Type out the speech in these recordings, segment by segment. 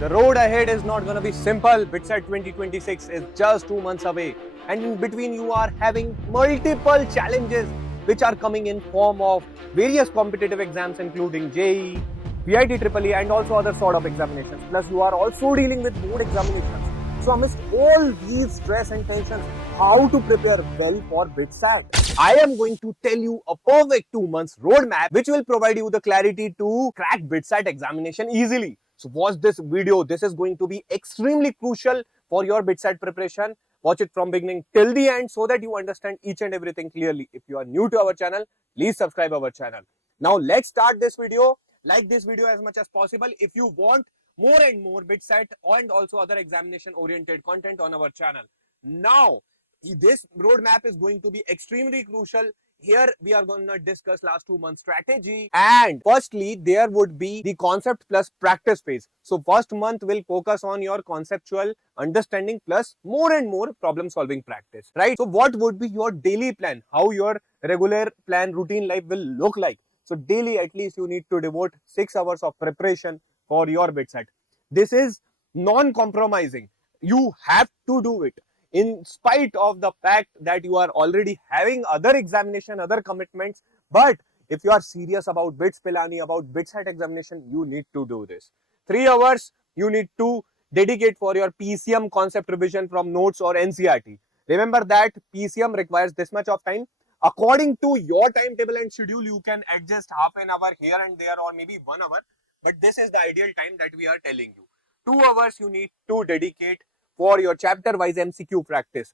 The road ahead is not going to be simple. BITSAT 2026 is just 2 months away, and in between you are having multiple challenges which are coming in form of various competitive exams including JEE, VIT EEE and also other sort of examinations. Plus you are also dealing with board examinations. So amidst all these stress and tensions, how to prepare well for BITSAT? I am going to tell you a perfect 2 months roadmap which will provide you the clarity to crack BITSAT examination easily. So watch this video. This is going to be extremely crucial for your BITSAT preparation. Watch it from beginning till the end so that you understand each and everything clearly. If you are new to our channel, please subscribe our channel. Now let's start this video. Like this video as much as possible if you want more and more BITSAT and also other examination oriented content on our channel. Now this roadmap is going to be extremely crucial. Here we are going to discuss last 2 months strategy, and firstly there would be the concept plus practice phase. So first month will focus on your conceptual understanding plus more and more problem solving practice, right? So what would be your daily plan, how your regular plan routine life will look like? So daily at least you need to devote 6 hours of preparation for your BITSAT. This is non-compromising. You have to do it in spite of the fact that you are already having other examination, other commitments. But if you are serious about BITS Pilani, about BITSAT examination, you need to do this. 3 hours you need to dedicate for your PCM concept revision from notes or NCERT. Remember that PCM requires this much of time. According to your timetable and schedule, you can adjust half an hour here and there or maybe 1 hour. But this is the ideal time that we are telling you. 2 hours you need to dedicate for your chapter wise MCQ practice.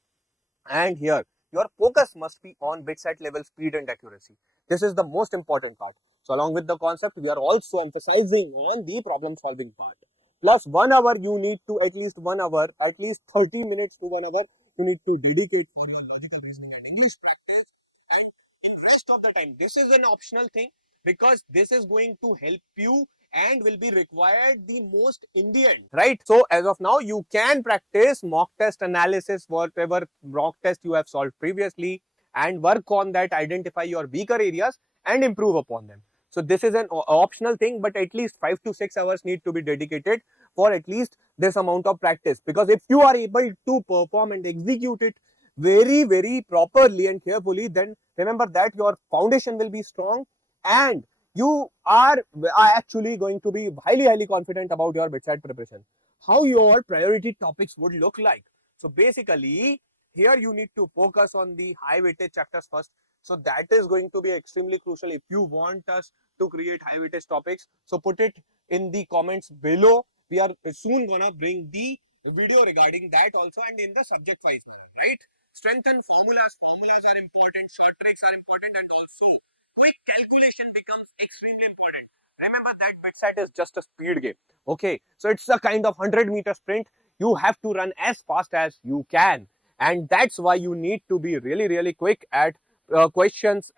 And here your focus must be on BITSAT level speed and accuracy. This is the most important part. So along with the concept, we are also emphasizing on the problem solving part. Plus 1 hour you need to, at least 1 hour, at least 30 minutes to 1 hour you need to dedicate for your logical reasoning and English practice. And in rest of the time, this is an optional thing because this is going to help you and will be required the most in the end, right? So as of now, you can practice mock test analysis, whatever mock test you have solved previously, and work on that, identify your weaker areas and improve upon them. So this is an optional thing, but at least 5 to 6 hours need to be dedicated for at least this amount of practice. Because if you are able to perform and execute it very properly and carefully, then remember that your foundation will be strong and you are actually going to be highly confident about your BITSAT preparation. How your priority topics would look like. So basically, here you need to focus on the high weightage chapters first. So that is going to be extremely crucial if you want us to create high weightage topics. So put it in the comments below. We are soon gonna bring the video regarding that also, and in the subject wise manner, right? Strengthen formulas. Formulas are important, short tricks are important, and also quick calculation becomes extremely important. Remember that BITSAT is just a speed game. Okay, so it's a kind of 100-meter sprint. You have to run as fast as you can, and that's why you need to be really quick at questions,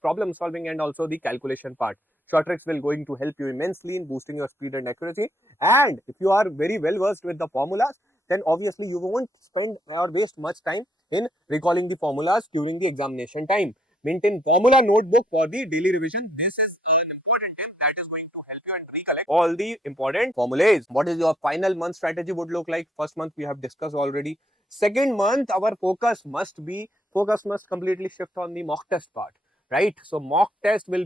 problem solving, and also the calculation part. Short tricks will going to help you immensely in boosting your speed and accuracy. And if you are very well versed with the formulas, then obviously you won't spend or waste much time in recalling the formulas during the examination time. Maintain formula notebook for the daily revision. This is an important tip that is going to help you and recollect all the important formulas. What is your final month strategy would look like? First month we have discussed already. Second month, our focus must completely shift on the mock test part, right? So mock test will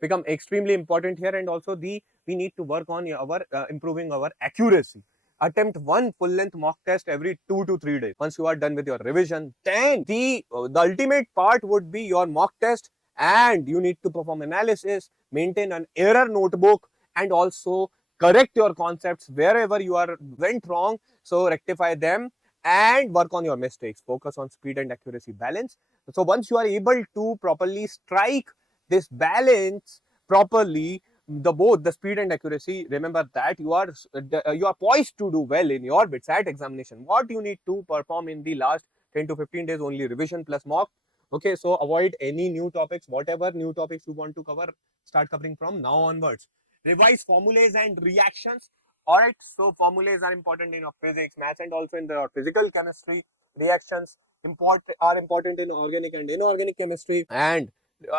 become extremely important here, and also we need to work on our improving our accuracy. Attempt one full length mock test every 2 to 3 days. Once you are done with your revision, then the ultimate part would be your mock test, and you need to perform analysis, maintain an error notebook, and also correct your concepts wherever you are went wrong. So rectify them and work on your mistakes. Focus on speed and accuracy balance. So once you are able to properly strike this balance properly, both the speed and accuracy, remember that you are poised to do well in your BITSAT examination. What you need to perform in the last 10 to 15 days only revision plus mock. Okay, so avoid any new topics. Whatever new topics you want to cover, start covering from now onwards. Revise formulas and reactions. All right, so formulas are important in your physics, maths, and also in the physical chemistry. Reactions are important in organic and inorganic chemistry. And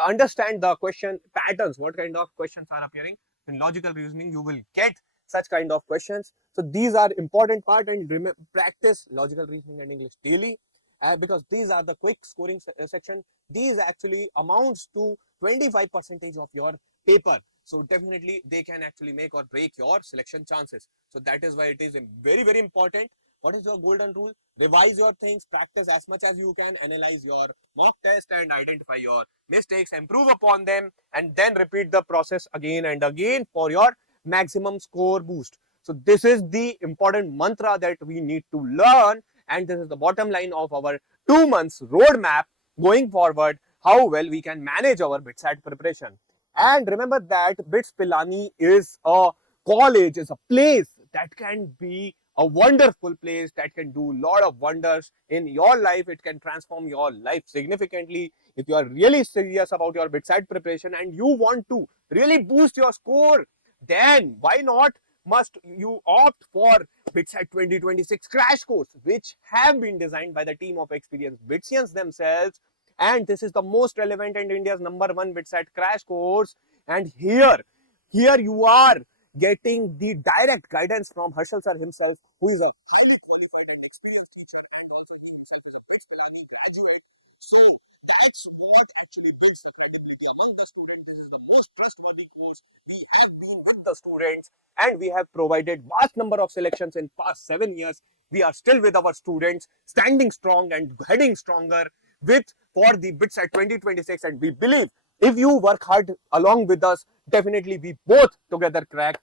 understand the question patterns, what kind of questions are appearing in logical reasoning. You will get such kind of questions. So these are important part, and practice logical reasoning and English daily, because these are the quick scoring section. These actually amounts to 25% of your paper. So definitely they can actually make or break your selection chances. So that is why it is very, very important. What is your golden rule? Revise your things, practice as much as you can, analyze your mock test and identify your mistakes, improve upon them, and then repeat the process again and again for your maximum score boost. So this is the important mantra that we need to learn, and this is the bottom line of our 2 months roadmap going forward, how well we can manage our BITSAT preparation. And remember that BITS Pilani is a college, is a place that can be a wonderful place that can do a lot of wonders in your life. It can transform your life significantly. If you are really serious about your BITSAT preparation and you want to really boost your score, then why not must you opt for BITSAT 2026 crash course, which have been designed by the team of experienced BITSians themselves. And this is the most relevant and India's #1 BITSAT crash course. And here you are getting the direct guidance from Harshal sir himself, who is a highly qualified and experienced teacher, and also he himself is a BITS Pilani graduate. So that's what actually builds the credibility among the students. This is the most trustworthy course. We have been with the students and we have provided vast number of selections in past 7 years. We are still with our students, standing strong and heading stronger with for the BITSAT 2026, and we believe if you work hard along with us, definitely we both together crack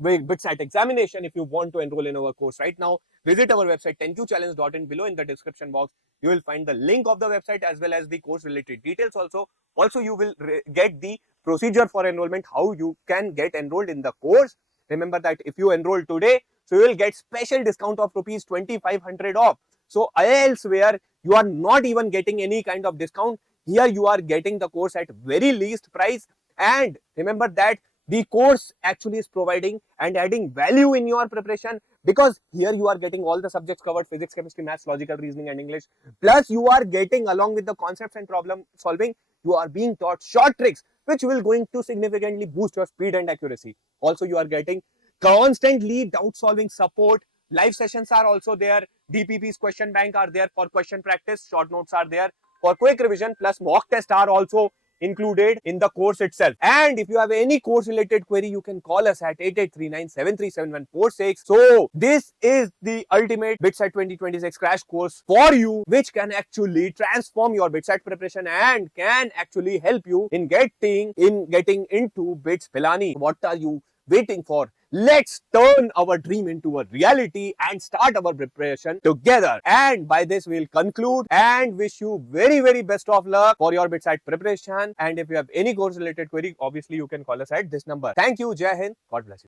BITSAT examination. If you want to enroll in our course right now, visit our website 10qchallenge.in. Below in the description box, you will find the link of the website as well as the course related details also. Also, you will get the procedure for enrollment, how you can get enrolled in the course. Remember that if you enroll today, so you will get special discount of rupees 2500 off. So elsewhere, you are not even getting any kind of discount. Here you are getting the course at very least price. And remember that the course actually is providing and adding value in your preparation, because here you are getting all the subjects covered: physics, chemistry, maths, logical reasoning and English. Plus you are getting, along with the concepts and problem solving, you are being taught short tricks which will going to significantly boost your speed and accuracy. Also you are getting constantly doubt solving support. Live sessions are also there. DPP's question bank are there for question practice. Short notes are there for quick revision, plus mock tests are also included in the course itself. And if you have any course related query, you can call us at 8839737146. So this is the ultimate BITSAT 2026 crash course for you, which can actually transform your BITSAT preparation and can actually help you in getting into BITS Pilani. What are you waiting for? Let's turn our dream into a reality and start our preparation together. And by this, we'll conclude and wish you very, very best of luck for your BITSAT preparation. And if you have any course related query, obviously you can call us at this number. Thank you. Jai Hind. God bless you.